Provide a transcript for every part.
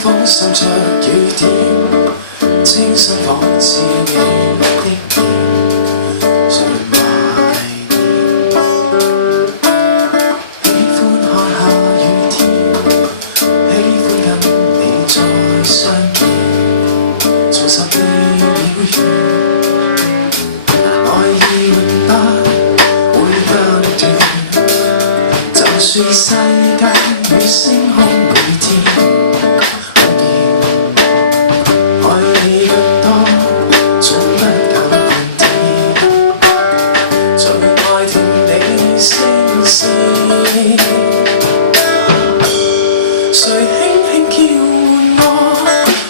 風滲着雨點，清新仿似你的臉，誰懷念？喜歡看下雨天，喜歡跟你再相見，重拾記憶愛意永不會間斷，就算世界與星空每天改變，愛你越多，總不減半點，最愛聽你聲線，誰輕輕叫喚我，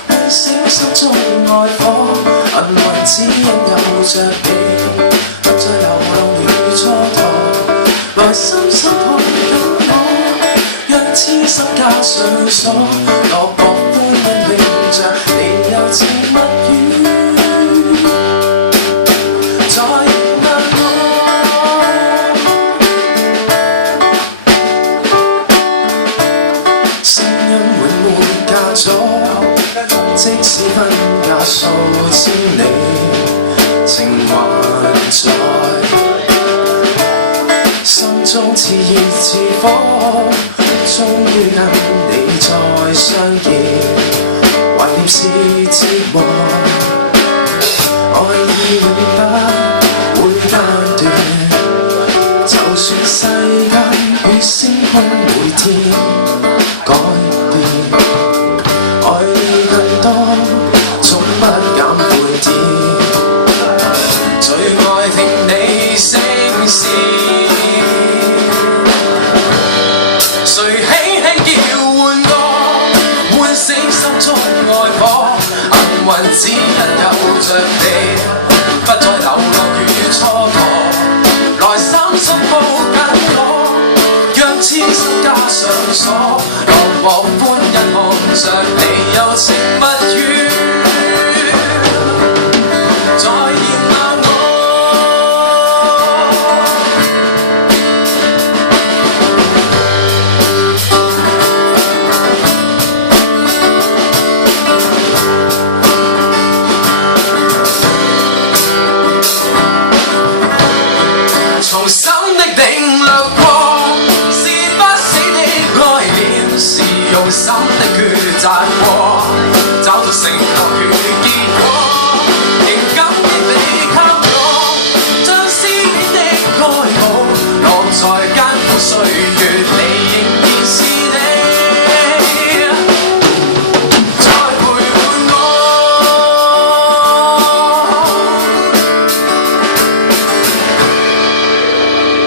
喚醒心中愛火，幸運只因有着你，不再流浪與蹉跎，來深深抱緊我，讓痴心加上鎖，落寞歡欣永着你柔情蜜語，再問我，聲音永沒加阻，即使分隔數千里，情還在，心中熾熱似火，終於跟你再相見，懷念是折磨，愛意永不會間斷，就算世界與星空每天改變，愛你更多，總不減半點，最愛聽你聲線，誰輕輕叫喚我，喚醒心中愛火，幸運只因有着你，不再流浪與蹉跎，來深深抱緊我，讓痴心加上鎖，落寞歡欣看着你柔情蜜語，再熱鬧我。重新的定律。